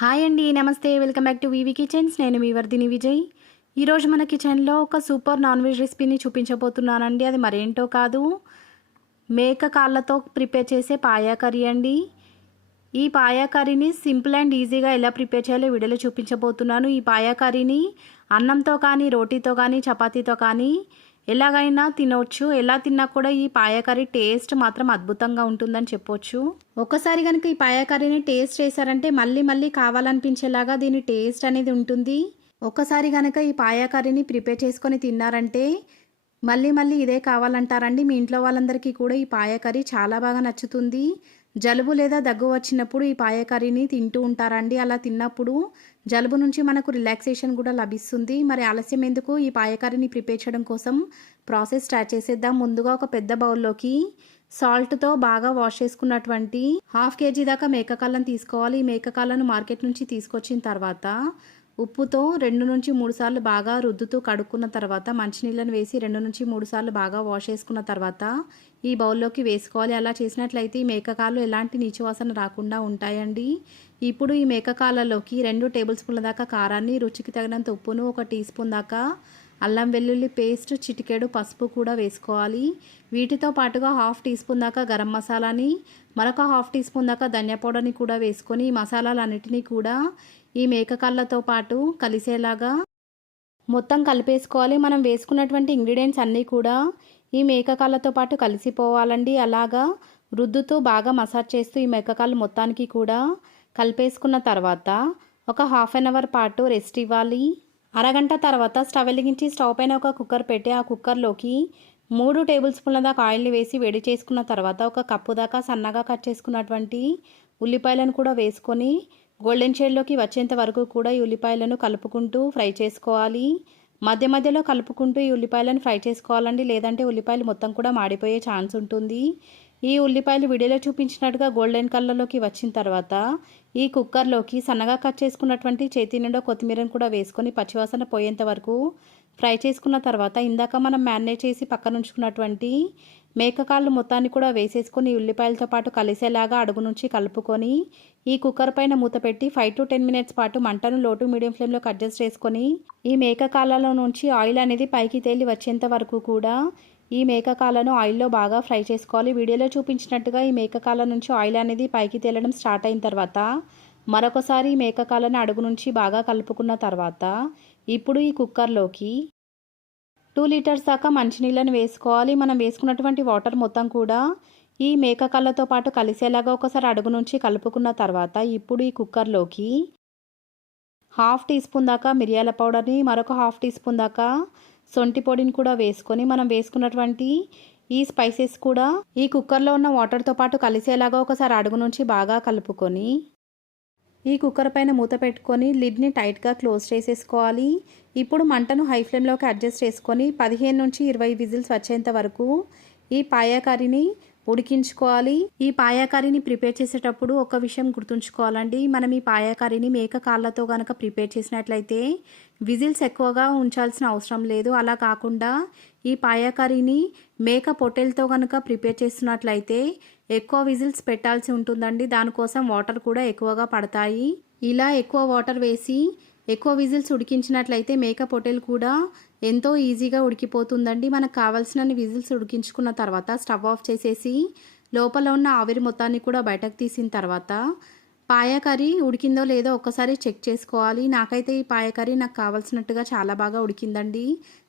Hi అండి, నమస్తే. Welcome back to V V kitchens. నేను మీ వర్ధిని విజయ్. ఈరోజు మన కిచెన్లో ఒక సూపర్ నాన్ వెజ్ రెసిపీని చూపించబోతున్నానండి. అది మరేంటో కాదు, మేక కాళ్ళతో ప్రిపేర్ చేసే పాయా కర్రీ అండి. ఈ పాయా కర్రీని సింపుల్ అండ్ ఈజీగా ఎలా ప్రిపేర్ చేయాలో వీడియోలో చూపించబోతున్నాను. ఈ పాయా కర్రీని అన్నంతో కానీ, రోటీతో కానీ, చపాతీతో కానీ ఎలాగైనా తినవచ్చు. ఎలా తిన్నా కూడా ఈ పాయా కర్రీ టేస్ట్ మాత్రం అద్భుతంగా ఉంటుందని చెప్పొచ్చు. ఒకసారి కనుక ఈ పాయా కర్రీని టేస్ట్ చేశారంటే మళ్ళీ మళ్ళీ కావాలనిపించేలాగా దీని టేస్ట్ అనేది ఉంటుంది. ఒకసారి కనుక ఈ పాయా కర్రీని ప్రిపేర్ చేసుకొని తిన్నారంటే మళ్ళీ మళ్ళీ ఇదే కావాలంటారండి. మీ ఇంట్లో వాళ్ళందరికీ కూడా ఈ పాయా కర్రీ చాలా బాగా నచ్చుతుంది. జలుబు లేదా దగ్గు వచ్చినప్పుడు ఈ పాయా కర్రీని తింటూ ఉంటారండి. అలా తిన్నప్పుడు జలుబు నుంచి మనకు రిలాక్సేషన్ కూడా లభిస్తుంది. మరి ఆలస్యం ఎందుకు, ఈ పాయా కర్రీని ప్రిపేర్ చేయడం కోసం ప్రాసెస్ స్టార్ట్ చేసేద్దాం. ముందుగా ఒక పెద్ద బౌల్లోకి సాల్ట్తో బాగా వాష్ చేసుకున్నటువంటి 1/2 kg దాకా మేకకాళ్ళను తీసుకోవాలి. ఈ మేకకాళ్ళను మార్కెట్ నుంచి తీసుకొచ్చిన తర్వాత ఉప్పుతో 2 నుంచి 3 సార్లు బాగా రుద్దుతూ కడుక్కున్న తర్వాత మంచినీళ్ళని వేసి 2 నుంచి 3 సార్లు బాగా వాష్ చేసుకున్న తర్వాత ఈ బౌల్లోకి వేసుకోవాలి. అలా చేసినట్లయితే ఈ మేకకాళ్ళు ఎలాంటి నీచు వాసన రాకుండా ఉంటాయండి. ఇప్పుడు ఈ మేకకాళ్ళలోకి 2 టేబుల్ స్పూన్ల దాకా కారాన్ని, రుచికి తగినంత ఉప్పును, 1 టీ స్పూన్ దాకా అల్లం వెల్లుల్లి పేస్ట్, చిటికెడు పసుపు కూడా వేసుకోవాలి. వీటితో పాటుగా 1/2 టీ స్పూన్ దాకా గరం మసాలాని, మరొక 1/2 టీ స్పూన్ దాకా ధనియా పౌడర్ని కూడా వేసుకొని ఈ మసాలాలన్నిటినీ కూడా ఈ మేకకాళ్ళతో పాటు కలిసేలాగా మొత్తం కలిపేసుకోవాలి. మనం వేసుకున్నటువంటి ఇంగ్రీడియంట్స్ అన్నీ కూడా ఈ మేకకాళ్ళతో పాటు కలిసిపోవాలండి. అలాగా రుద్దుతూ బాగా మసాజ్ చేస్తూ ఈ మేకకాళ్ళు మొత్తానికి కూడా కలిపేసుకున్న తర్వాత ఒక 1/2 అవర్ పాటు రెస్ట్ ఇవ్వాలి. అరగంట తర్వాత స్టవ్ వెలిగించి స్టవ్ పైన ఒక కుక్కర్ పెట్టి ఆ కుక్కర్లోకి 3 టేబుల్ స్పూన్ల దాకా ఆయిల్ని వేసి వేడి చేసుకున్న తర్వాత 1 కప్పు దాకా సన్నగా కట్ చేసుకున్నటువంటి ఉల్లిపాయలను కూడా వేసుకొని గోల్డెన్ షేడ్లోకి వచ్చేంత వరకు కూడా ఈ ఉల్లిపాయలను కలుపుకుంటూ ఫ్రై చేసుకోవాలి. మధ్య మధ్యలో కలుపుకుంటూ ఈ ఉల్లిపాయలను ఫ్రై చేసుకోవాలండి, లేదంటే ఉల్లిపాయలు మొత్తం కూడా మాడిపోయే ఛాన్స్ ఉంటుంది. ఈ ఉల్లిపాయలు వీడియోలో చూపించినట్టుగా గోల్డెన్ కలర్లోకి వచ్చిన తర్వాత ఈ కుక్కర్లోకి సన్నగా కట్ చేసుకున్నటువంటి చేతి నిండా కొత్తిమీరను కూడా వేసుకొని పచ్చివాసన పోయేంత వరకు ఫ్రై చేసుకున్న తర్వాత ఇందాక మనం మ్యారినేట్ చేసి పక్కన ఉంచుకున్నటువంటి మేకకాళ్ళు మొత్తాన్ని కూడా వేసేసుకొని ఉల్లిపాయలతో పాటు కలిసేలాగా అడుగు నుంచి కలుపుకొని ఈ కుక్కర్ పైన మూత పెట్టి 5 to 10 minutes పాటు మంటను లో టు మీడియం ఫ్లేమ్లోకి అడ్జస్ట్ చేసుకొని ఈ మేకకాళ్ళలో నుంచి ఆయిల్ అనేది పైకి తేలి వచ్చేంత వరకు కూడా ఈ మేకకాళ్ళను ఆయిల్లో బాగా ఫ్రై చేసుకోవాలి. వీడియోలో చూపించినట్టుగా ఈ మేకకాళ్ళ నుంచి ఆయిల్ అనేది పైకి తేలడం స్టార్ట్ అయిన తర్వాత మరొకసారి ఈ మేకకాళ్ళను అడుగు నుంచి బాగా కలుపుకున్న తర్వాత ఇప్పుడు ఈ కుక్కర్లోకి 2 లీటర్స్ దాకా మంచినీళ్ళని వేసుకోవాలి. మనం వేసుకున్నటువంటి వాటర్ మొత్తం కూడా ఈ మేకకాళ్ళతో పాటు కలిసేలాగా ఒకసారి అడుగు నుంచి కలుపుకున్న తర్వాత ఇప్పుడు ఈ కుక్కర్లోకి 1/2 టీ స్పూన్ దాకా మిరియాల పౌడర్ని, మరొక 1/2 టీ స్పూన్ దాకా సొంటి పొడిని కూడా వేసుకొని మనం వేసుకున్నటువంటి ఈ స్పైసెస్ కూడా ఈ కుక్కర్లో ఉన్న వాటర్తో పాటు కలిసేలాగా ఒకసారి అడుగు నుంచి బాగా కలుపుకొని ఈ కుక్కర్ పైన మూత పెట్టుకొని లిడ్ని టైట్గా క్లోజ్ చేసేసుకోవాలి. ఇప్పుడు మంటను హై ఫ్లేమ్లోకి అడ్జస్ట్ చేసుకొని 15 నుంచి 20 విజిల్స్ వచ్చేంత వరకు ఈ పాయా కర్రీని ఉడికించుకోవాలి. ఈ పాయా కర్రీని ప్రిపేర్ చేసేటప్పుడు ఒక విషయం గుర్తుంచుకోవాలండి. మనం ఈ పాయా కర్రీని మేక కాళ్ళతో కనుక ప్రిపేర్ చేసినట్లయితే విజిల్స్ ఎక్కువగా ఉంచాల్సిన అవసరం లేదు. అలా కాకుండా ఈ పాయా కర్రీని మేక పొట్టేలతో కనుక ప్రిపేర్ చేస్తున్నట్లయితే ఎక్కువ విజిల్స్ పెట్టాల్సి ఉంటుందండి. దానికోసం వాటర్ కూడా ఎక్కువగా పడతాయి. ఇలా ఎక్కువ వాటర్ వేసి ఎక్కువ విజిల్స్ ఉడికించినట్లయితే మేక పొట్టేలు కూడా ఎంతో ఈజీగా ఉడికిపోతుందండి. మనకు కావాల్సిన విజిల్స్ ఉడికించుకున్న తర్వాత స్టవ్ ఆఫ్ చేసేసి లోపల ఉన్న ఆవిరి మొత్తాన్ని కూడా బయటకు తీసిన తర్వాత పాయా కర్రీ ఉడికిందో లేదో ఒక్కసారి చెక్ చేసుకోవాలి. నాకైతే ఈ పాయా కర్రీ నాకు కావాల్సినట్టుగా చాలా బాగా ఉడికిందండి.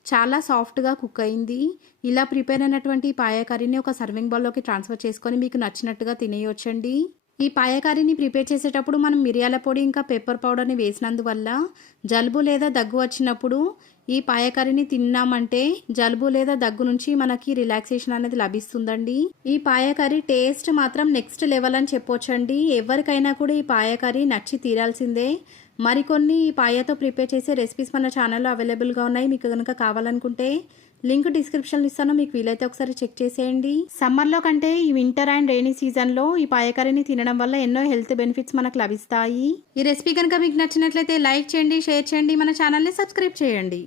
చాలా సాఫ్ట్గా కుక్ అయింది. ఇలా ప్రిపేర్ అయినటువంటి ఈ పాయా కర్రీని ఒక సర్వింగ్ బౌల్లోకి ట్రాన్స్ఫర్ చేసుకొని మీకు నచ్చినట్టుగా తినేయొచ్చండి. ఈ పాయా కర్రీని ప్రిపేర్ చేసేటప్పుడు మనం మిరియాల పొడి ఇంకా పెప్పర్ పౌడర్ని వేసినందువల్ల జలుబు లేదా దగ్గు వచ్చినప్పుడు ఈ పాయా కర్రీని తిన్నామంటే జలుబు లేదా దగ్గు నుంచి మనకి రిలాక్సేషన్ అనేది లభిస్తుందండి. ఈ పాయా కర్రీ టేస్ట్ మాత్రం నెక్స్ట్ లెవెల్ అని చెప్పొచ్చండి. ఎవరికైనా కూడా ఈ పాయా కర్రీ నచ్చి తీరాల్సిందే. మరికొన్ని ఈ పాయాతో ప్రిపేర్ చేసే రెసిపీస్ మన ఛానల్లో అవైలబుల్గా ఉన్నాయి. మీకు కనుక కావాలనుకుంటే లింక్ డిస్క్రిప్షన్లో ఇస్తాను, మీకు వీలైతే ఒకసారి చెక్ చేసేయండి. సమ్మర్లో కంటే ఈ వింటర్ అండ్ రెయినీ సీజన్లో ఈ పాయా కర్రీని తినడం వల్ల ఎన్నో హెల్త్ బెనిఫిట్స్ మనకు లభిస్తాయి. ఈ రెసిపీ కనుక మీకు నచ్చినట్లయితే లైక్ చేయండి, షేర్ చేయండి, మన ఛానల్ని సబ్స్క్రైబ్ చేయండి.